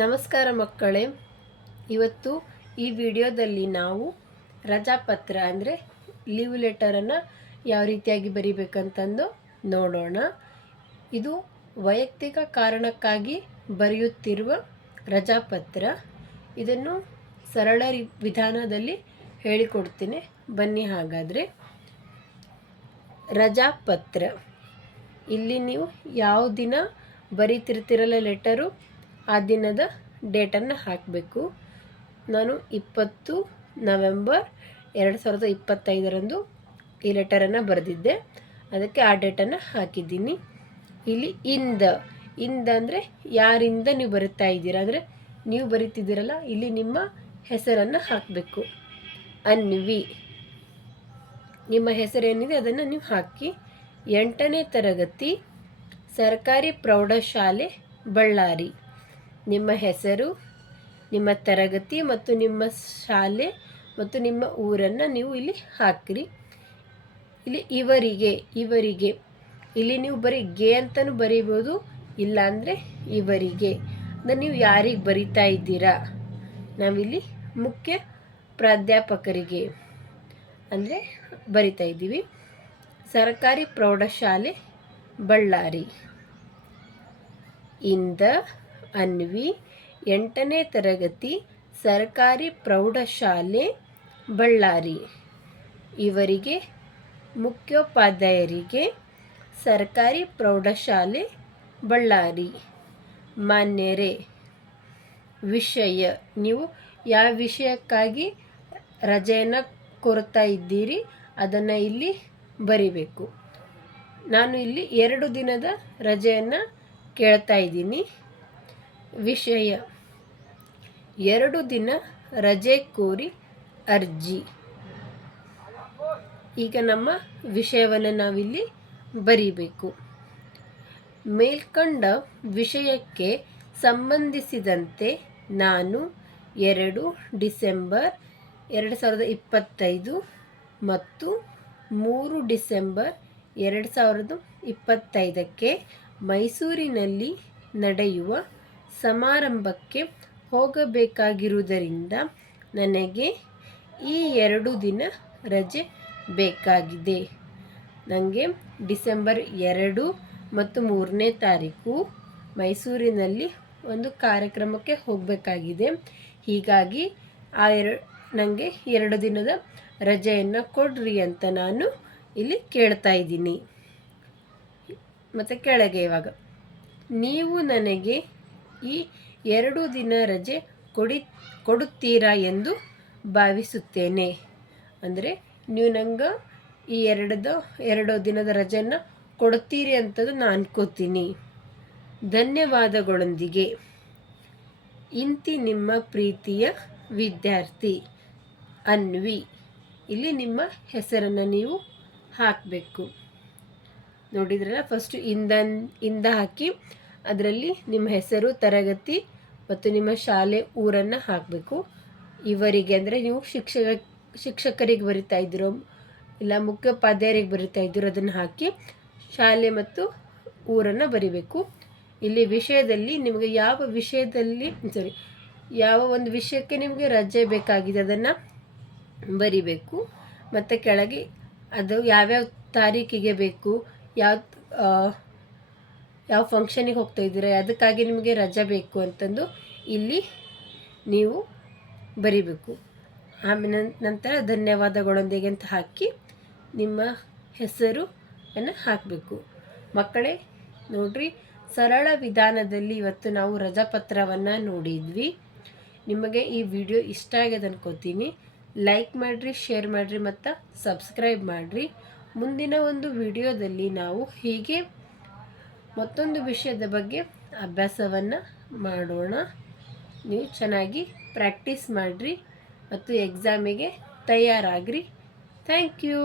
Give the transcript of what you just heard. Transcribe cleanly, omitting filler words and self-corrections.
ನಮಸ್ಕಾರ ಮಕ್ಕಳೇ. ಇವತ್ತು ಈ ವಿಡಿಯೋದಲ್ಲಿ ನಾವು ರಜಾಪತ್ರ ಅಂದರೆ ಲೀವ್ ಲೆಟರನ್ನು ಯಾವ ರೀತಿಯಾಗಿ ಬರಿಬೇಕಂತಂದು ನೋಡೋಣ. ಇದು ವೈಯಕ್ತಿಕ ಕಾರಣಕ್ಕಾಗಿ ಬರೆಯುತ್ತಿರುವ ರಜಾಪತ್ರ. ಇದನ್ನು ಸರಳ ವಿಧಾನದಲ್ಲಿ ಹೇಳಿಕೊಡ್ತೀನಿ, ಬನ್ನಿ. ಹಾಗಾದರೆ ರಜಾಪತ್ರ, ಇಲ್ಲಿ ನೀವು ಯಾವ ದಿನ ಬರೀತಿರ್ತಿರಲ್ಲ ಲೆಟರು, ಆ ದಿನದ ಡೇಟನ್ನು ಹಾಕಬೇಕು. ನಾನು 20 ನವೆಂಬರ್ 2025 ಈ ಲೆಟರನ್ನು ಬರೆದಿದ್ದೆ, ಅದಕ್ಕೆ ಆ ಡೇಟನ್ನು ಹಾಕಿದ್ದೀನಿ. ಇಲ್ಲಿ ಇಂದ ಅಂದರೆ ಯಾರಿಂದ ನೀವು ಬರಿತಾ ಇದ್ದೀರಾ, ಅಂದರೆ ನೀವು ಬರಿತಿದ್ದೀರಲ್ಲ, ಇಲ್ಲಿ ನಿಮ್ಮ ಹೆಸರನ್ನು ಹಾಕಬೇಕು. ಅನ್ವಿ, ನಿಮ್ಮ ಹೆಸರೇನಿದೆ ಅದನ್ನು ನೀವು ಹಾಕಿ. 8ನೇ ತರಗತಿ, ಸರ್ಕಾರಿ ಪ್ರೌಢಶಾಲೆ, ಬಳ್ಳಾರಿ. ನಿಮ್ಮ ಹೆಸರು, ನಿಮ್ಮ ತರಗತಿ ಮತ್ತು ನಿಮ್ಮ ಶಾಲೆ ಮತ್ತು ನಿಮ್ಮ ಊರನ್ನು ನೀವು ಇಲ್ಲಿ ಹಾಕಿರಿ. ಇಲ್ಲಿ ಇವರಿಗೆ ಇಲ್ಲಿ ನೀವು ಬರೀ ಗೆ ಅಂತಲೂ ಬರೀಬೋದು, ಇಲ್ಲಾಂದರೆ ಇವರಿಗೆ ಅಂದರೆ ನೀವು ಯಾರಿಗೆ ಬರಿತಾ ಇದ್ದೀರಾ. ನಾವಿಲ್ಲಿ ಮುಖ್ಯ ಪ್ರಾಧ್ಯಾಪಕರಿಗೆ ಅಂದರೆ ಬರಿತಾ ಇದ್ದೀವಿ. ಸರ್ಕಾರಿ ಪ್ರೌಢಶಾಲೆ, ಬಳ್ಳಾರಿ. ಇಂದ ಅನ್ವಿ, 8ನೇ ತರಗತಿ, ಸರ್ಕಾರಿ ಪ್ರೌಢಶಾಲೆ, ಬಳ್ಳಾರಿ. ಇವರಿಗೆ, ಮುಖ್ಯೋಪಾಧ್ಯಾಯರಿಗೆ, ಸರ್ಕಾರಿ ಪ್ರೌಢಶಾಲೆ, ಬಳ್ಳಾರಿ. ಮಾನ್ಯರೇ, ವಿಷಯ, ನೀವು ಯಾವ ವಿಷಯಕ್ಕಾಗಿ ರಜೆಯನ್ನು ಕೋರ್ತಾ ಇದ್ದೀರಿ ಅದನ್ನು ಇಲ್ಲಿ ಬರಿಬೇಕು. ನಾನು ಇಲ್ಲಿ 2 ದಿನದ ರಜೆಯನ್ನು ಕೇಳ್ತಾ ಇದ್ದೀನಿ. ವಿಷಯ, 2 ದಿನ ರಜೆ ಕೋರಿ ಅರ್ಜಿ. ಈಗ ನಮ್ಮ ವಿಷಯವನ್ನು ನಾವಿಲ್ಲಿ ಬರೀಬೇಕು. ಮೇಲ್ಕಂಡ ವಿಷಯಕ್ಕೆ ಸಂಬಂಧಿಸಿದಂತೆ ನಾನು 2 ಡಿಸೆಂಬರ್ 2025 ಮತ್ತು 3 ಡಿಸೆಂಬರ್ 2025 ಮೈಸೂರಿನಲ್ಲಿ ನಡೆಯುವ ಸಮಾರಂಭಕ್ಕೆ ಹೋಗಬೇಕಾಗಿರುವುದರಿಂದ ನನಗೆ ಈ 2 ದಿನ ರಜೆ ಬೇಕಾಗಿದೆ. ನನಗೆ ಡಿಸೆಂಬರ್ 2 ಮತ್ತು 3ನೇ ತಾರೀಕು ಮೈಸೂರಿನಲ್ಲಿ ಒಂದು ಕಾರ್ಯಕ್ರಮಕ್ಕೆ ಹೋಗಬೇಕಾಗಿದೆ. ಹೀಗಾಗಿ ನನಗೆ 2 ದಿನದ ರಜೆಯನ್ನು ಕೊಡ್ರಿ ಅಂತ ನಾನು ಇಲ್ಲಿ ಕೇಳ್ತಾ ಇದ್ದೀನಿ. ಮತ್ತು ಕೆಳಗೆ ಇವಾಗ, ನೀವು ನನಗೆ ಈ 2 ದಿನ ರಜೆ ಕೊಡುತ್ತೀರಾ ಎಂದು ಭಾವಿಸುತ್ತೇನೆ. ಅಂದರೆ ನೀವು ನಂಗೆ ಈ 2 ದಿನದ ರಜೆಯನ್ನು ಕೊಡ್ತೀರಿ ಅಂತದ್ದು ನಾನು ಅನ್ಕೋತೀನಿ. ಧನ್ಯವಾದಗಳೊಂದಿಗೆ, ಇಂತಿ ನಿಮ್ಮ ಪ್ರೀತಿಯ ವಿದ್ಯಾರ್ಥಿ ಅನ್ವಿ. ಇಲ್ಲಿ ನಿಮ್ಮ ಹೆಸರನ್ನು ನೀವು ಹಾಕಬೇಕು. ನೋಡಿದ್ರಲ್ಲ, ಫಸ್ಟು ಇಂದ ಹಾಕಿ ಅದರಲ್ಲಿ ನಿಮ್ಮ ಹೆಸರು, ತರಗತಿ ಮತ್ತು ನಿಮ್ಮ ಶಾಲೆ ಊರನ್ನು ಹಾಕಬೇಕು. ಇವರಿಗೆ ಅಂದರೆ ನೀವು ಶಿಕ್ಷಕರಿಗೆ ಬರಿತಾ ಇದ್ದೀರೋ ಇಲ್ಲ ಮುಖ್ಯೋಪಾಧ್ಯಾಯರಿಗೆ ಬರಿತಾ ಇದ್ದೀರೋ ಅದನ್ನು ಹಾಕಿ ಶಾಲೆ ಮತ್ತು ಊರನ್ನು ಬರಿಬೇಕು. ಇಲ್ಲಿ ವಿಷಯದಲ್ಲಿ ನಿಮಗೆ ಯಾವ ಒಂದು ವಿಷಯಕ್ಕೆ ನಿಮಗೆ ರಜೆ ಬೇಕಾಗಿದೆ ಅದನ್ನು ಬರಿಬೇಕು. ಮತ್ತು ಕೆಳಗೆ ಅದು ಯಾವ್ಯಾವ ತಾರೀಕಿಗೆ ಬೇಕು, ಯಾವ ಫಂಕ್ಷನಿಗೆ ಹೋಗ್ತಾ ಇದ್ದೀರಾ, ಅದಕ್ಕಾಗಿ ನಿಮಗೆ ರಜೆ ಬೇಕು ಅಂತಂದು ಇಲ್ಲಿ ನೀವು ಬರಿಬೇಕು. ಆಮೇಲೆ ನಂತರ ಧನ್ಯವಾದಗಳೊಂದಿಗೆ ಅಂತ ಹಾಕಿ ನಿಮ್ಮ ಹೆಸರನ್ನು ಹಾಕಬೇಕು. ಮಕ್ಕಳೇ, ನೋಡ್ರಿ, ಸರಳ ವಿಧಾನದಲ್ಲಿ ಇವತ್ತು ನಾವು ರಜಾಪತ್ರವನ್ನು ನೋಡಿದ್ವಿ. ನಿಮಗೆ ಈ ವಿಡಿಯೋ ಇಷ್ಟ ಆಗಿದೆ ಅನ್ಕೋತೀನಿ. ಲೈಕ್ ಮಾಡಿರಿ, ಶೇರ್ ಮಾಡಿರಿ ಮತ್ತು ಸಬ್ಸ್ಕ್ರೈಬ್ ಮಾಡಿರಿ. ಮುಂದಿನ ಒಂದು ವಿಡಿಯೋದಲ್ಲಿ ನಾವು ಹೀಗೆ ಮತ್ತೊಂದು ವಿಷಯದ ಬಗ್ಗೆ ಅಭ್ಯಾಸವನ್ನು ಮಾಡೋಣ. ನೀವು ಚೆನ್ನಾಗಿ ಪ್ರಾಕ್ಟೀಸ್ ಮಾಡಿರಿ ಮತ್ತು ಎಕ್ಸಾಮಿಗೆ ತಯಾರಾಗ್ರಿ. Thank you.